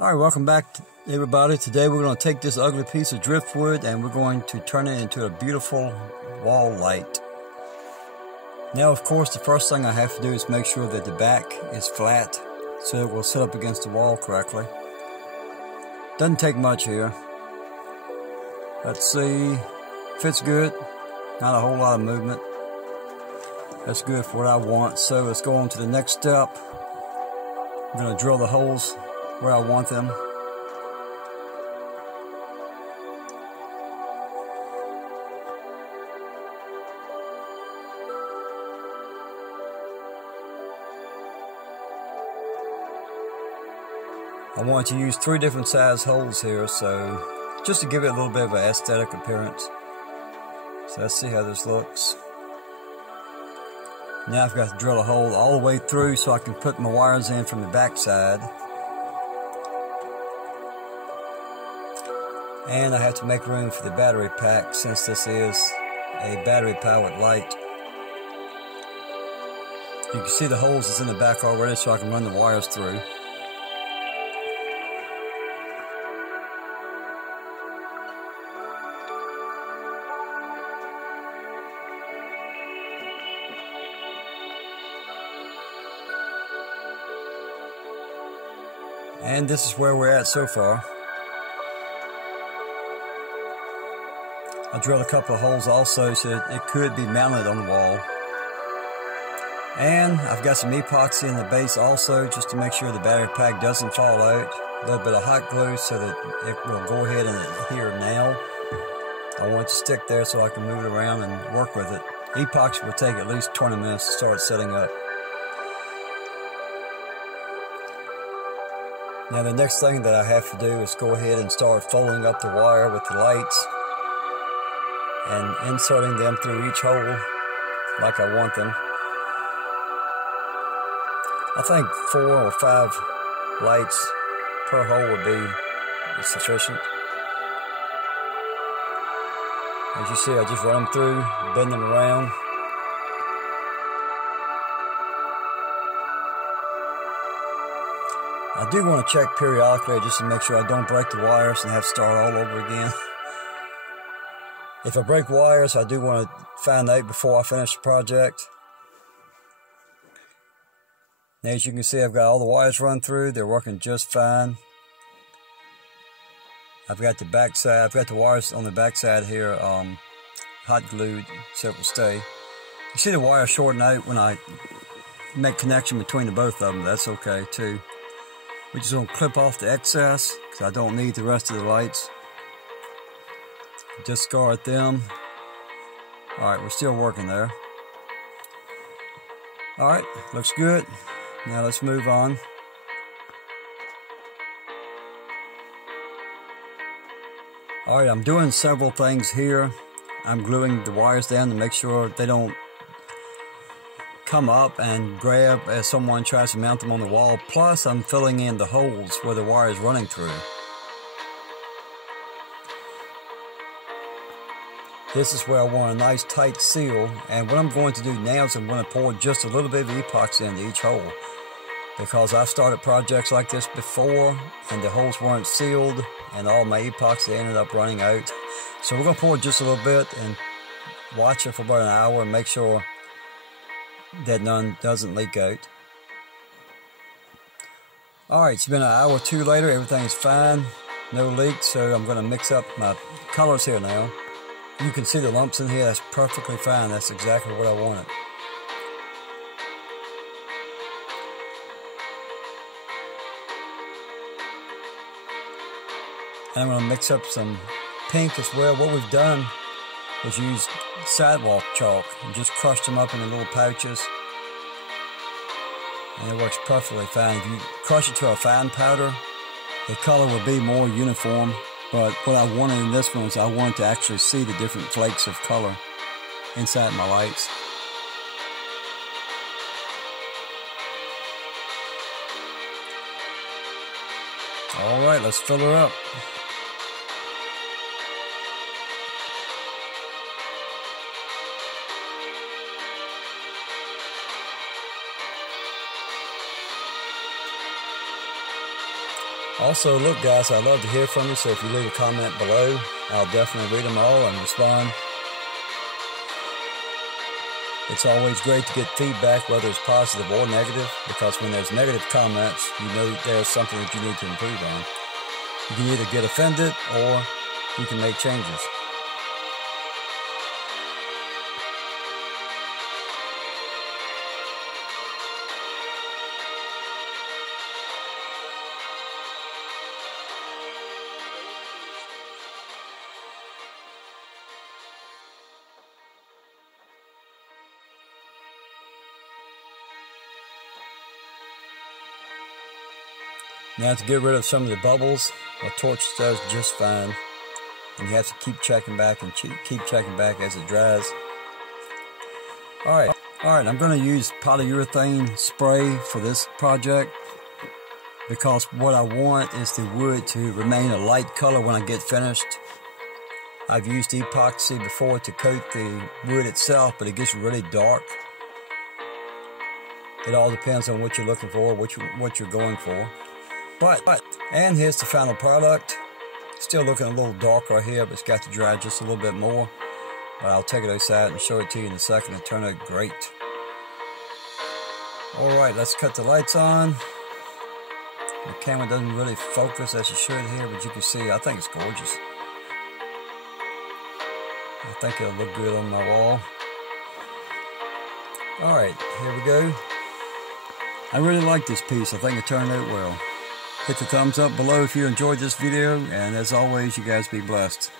Alright, welcome back everybody. Today we're going to take this ugly piece of driftwood and we're going to turn it into a beautiful wall light. Now of course the first thing I have to do is make sure that the back is flat so it will sit up against the wall correctly. Doesn't take much here. Let's see, fits good, not a whole lot of movement. That's good for what I want. So let's go on to the next step. I'm going to drill the holes where I want them. I want to use 3 different size holes here, so just to give it a little bit of an aesthetic appearance. So let's see how this looks. Now I've got to drill a hole all the way through so I can put my wires in from the back side. And I have to make room for the battery pack since this is a battery powered light. You can see the holes is in the back already so I can run the wires through. And this is where we're at so far. I drilled a couple of holes also so it could be mounted on the wall. And I've got some epoxy in the base also just to make sure the battery pack doesn't fall out. A little bit of hot glue so that it will go ahead and adhere now. I want it to stick there so I can move it around and work with it. Epoxy will take at least 20 minutes to start setting up. Now the next thing that I have to do is go ahead and start folding up the wire with the lights and inserting them through each hole like I want them. I think 4 or 5 lights per hole would be sufficient. As you see, I just run them through, bend them around. I do want to check periodically just to make sure I don't break the wires and have to start all over again. If I break wires, I do want to find out before I finish the project. Now, as you can see, I've got all the wires run through. They're working just fine. I've got the back side. I've got the wires on the back side here hot glued so it will stay. You see the wire shorten out when I make connection between the both of them. That's okay too. We're just going to clip off the excess because I don't need the rest of the lights. Discard them. Alright, we're still working there. Alright, looks good. Now let's move on. Alright, I'm doing several things here. I'm gluing the wires down to make sure they don't come up and grab as someone tries to mount them on the wall. Plus, I'm filling in the holes where the wire is running through. This is where I want a nice tight seal, and what I'm going to do now is I'm going to pour just a little bit of epoxy into each hole because I've started projects like this before and the holes weren't sealed and all my epoxy ended up running out. So we're going to pour just a little bit and watch it for about an hour and make sure that none doesn't leak out. Alright, it's been an hour or 2 later, everything is fine, no leaks, so I'm going to mix up my colors here now. You can see the lumps in here, that's perfectly fine, that's exactly what I wanted. And I'm going to mix up some pink as well. What we've done was use sidewalk chalk and just crushed them up into little pouches. And it works perfectly fine. If you crush it to a fine powder, the color will be more uniform. But what I wanted in this one is I wanted to actually see the different flakes of color inside my lights. Alright, let's fill her up. Also, look guys, I'd love to hear from you, so if you leave a comment below, I'll definitely read them all and respond. It's always great to get feedback, whether it's positive or negative, because when there's negative comments, you know there's something that you need to improve on. You can either get offended or you can make changes. Now to get rid of some of the bubbles, a torch does just fine. And you have to keep checking back and keep checking back as it dries. Alright, I'm going to use polyurethane spray for this project, because what I want is the wood to remain a light color when I get finished. I've used epoxy before to coat the wood itself, but it gets really dark. It all depends on what you're looking for, what you're going for. And here's the final product. Still looking a little dark right here, but it's got to dry just a little bit more. But I'll take it outside and show it to you in a second. It turned out great. Alright, let's cut the lights on. The camera doesn't really focus as it should here, but you can see, I think it's gorgeous. I think it'll look good on my wall. Alright, here we go. I really like this piece. I think it turned out well. Hit the thumbs up below if you enjoyed this video, and as always, you guys be blessed.